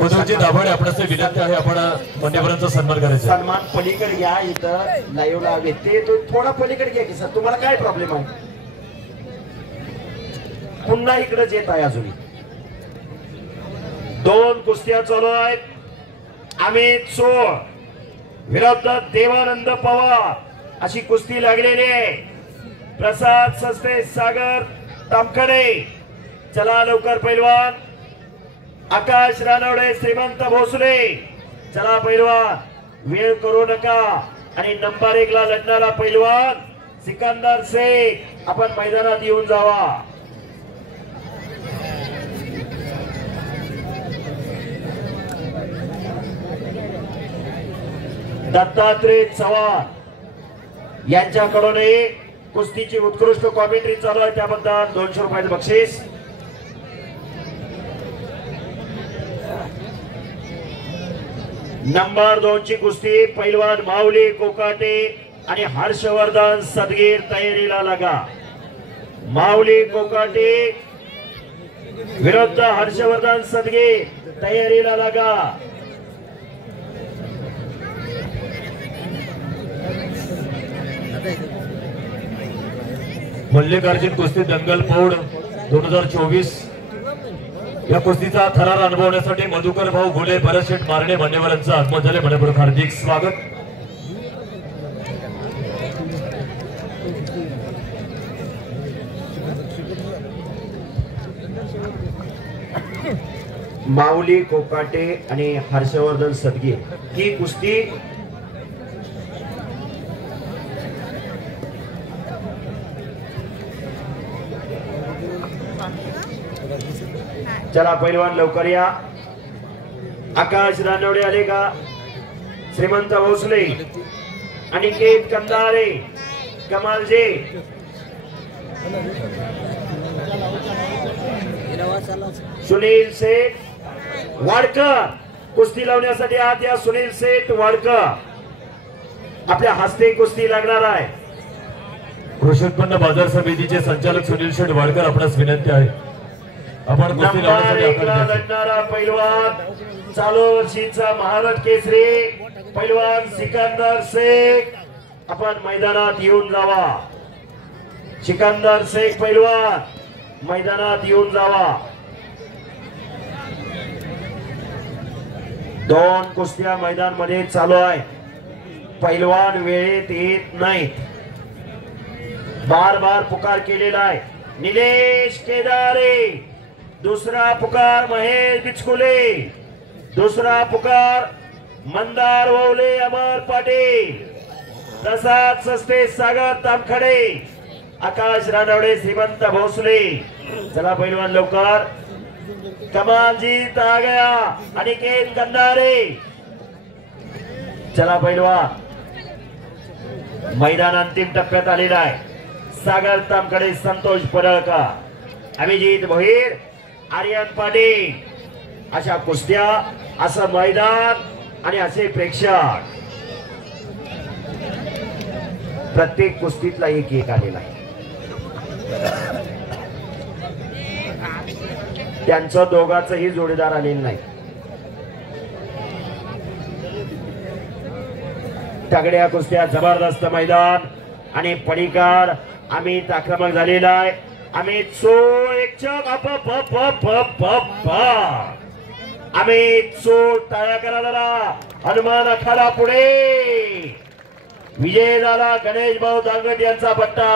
मधुजी दाभाडे आपल्याला विनंती आहे, आपण मान्यवरांचा सन्मान करायचा. सन्मान पलीकडे घ्या, इथं लाईव्ह लावे ते थोडा पलीकडे घ्या की सर. तुम्हाला काय प्रॉब्लेम आहे? पुन्हा इकडेच येत आहे. अजून 2 कुस्त्या चालू आहेत. अमित सोळ विरुद्ध देवानंद पवार अशी कुस्ती लागलेली आहे. प्रसाद सस्ते, सागर तामखडे. चला लवकर पैलवान. आकाश रानवडे, श्रीमंत भोसले. चला पैलवान, वेळ करू नका. आणि नंबर 1 ला लढणारा पैलवान सिकंदर शेख आपण मैदानात येऊन जावा. दत्तात्रय चव्हाण यांच्याकडून कुस्तीची उत्कृष्ट कॉमेंट्री चालू आहे, त्याबद्दल 200 रुपयाचं बक्षीस. नंबर 2 ची कुस्ती पैलवान माऊली कोकाटे आणि हर्षवर्धन सदगीर तयारीला लागा. माऊली कोकाटे विरुद्ध हर्षवर्धन सदगीर तयारीला लागा. मल्लिकार्जुन कुस्ती दंगल पौड 2024 या कुस्तीचा थरार अनुभवण्यासाठी मधुकर भाऊ घुले, भरत शेठ मारणे मान्यवरांचं आगमन झाले. मनपूर्वक हार्दिक स्वागत. माऊली कोकाटे आणि हर्षवर्धन सदगीर ही कुस्ती चला पैलवान लवकर या. आकाश रानवडे आले का? श्रीमंत भोसले, अनिकेत कंदारे, कमालजे. सुनील शेठ वाडकर कुस्ती लावण्यासाठी आत या. सुनील शेठ वाडकर आपल्या हस्ते कुस्ती लागणार आहे. कृषी उत्पन्न बाजार समितीचे संचालक सुनील शेठ वाडकर आपणास विनंती आहे, आपण कुस्ती लावण्यासाठी लढणारा पैलवान चालू वर्षीचा महाराष्ट्र केसरी पैलवान सिकंदर शेख आपण मैदानात येऊन जावा. सिकंदर शेख पैलवान मैदानात येऊन जावा. 2 कुस्त्या मैदान मध्ये चालू आहे. पैलवान वेळेत येत नाहीत. बार बार पुकार केलेला आहे. निलेश केदारे. दुसरा पुकार महेश बिचकुले. दुसरा पुकार मंदार वौले, अमर पाटील, प्रसाद सस्ते, सागर तामखडे, आकाश रानवडे, श्रीमंत भोसले. चला पैलवान लवकर. कमालजीत आ गया. अनिकेत कंदारे. चला पैलवान, मैदान अंतिम टप्प्यात आलेला आहे. सागर तामखडे, संतोष पडळकर, अभिजित भोईर, आर्यन पाटील अशा कुस्त्या, असं मैदान आणि असे प्रेक्षक. प्रत्येक कुस्तीतला एक आलेला आहे. त्यांचं दोघांचंही जोडीदार आलेलं नाही. तगड्या कुस्त्या, जबरदस्त मैदान आणि पडीकार अमित आक्रमक झालेला आहे. अमित सो एक चक अमित सो टाळ्या करा जरा. हनुमान अखाडा पुढे. विजय झाला गणेश भाऊ दांगट यांचा पट्टा.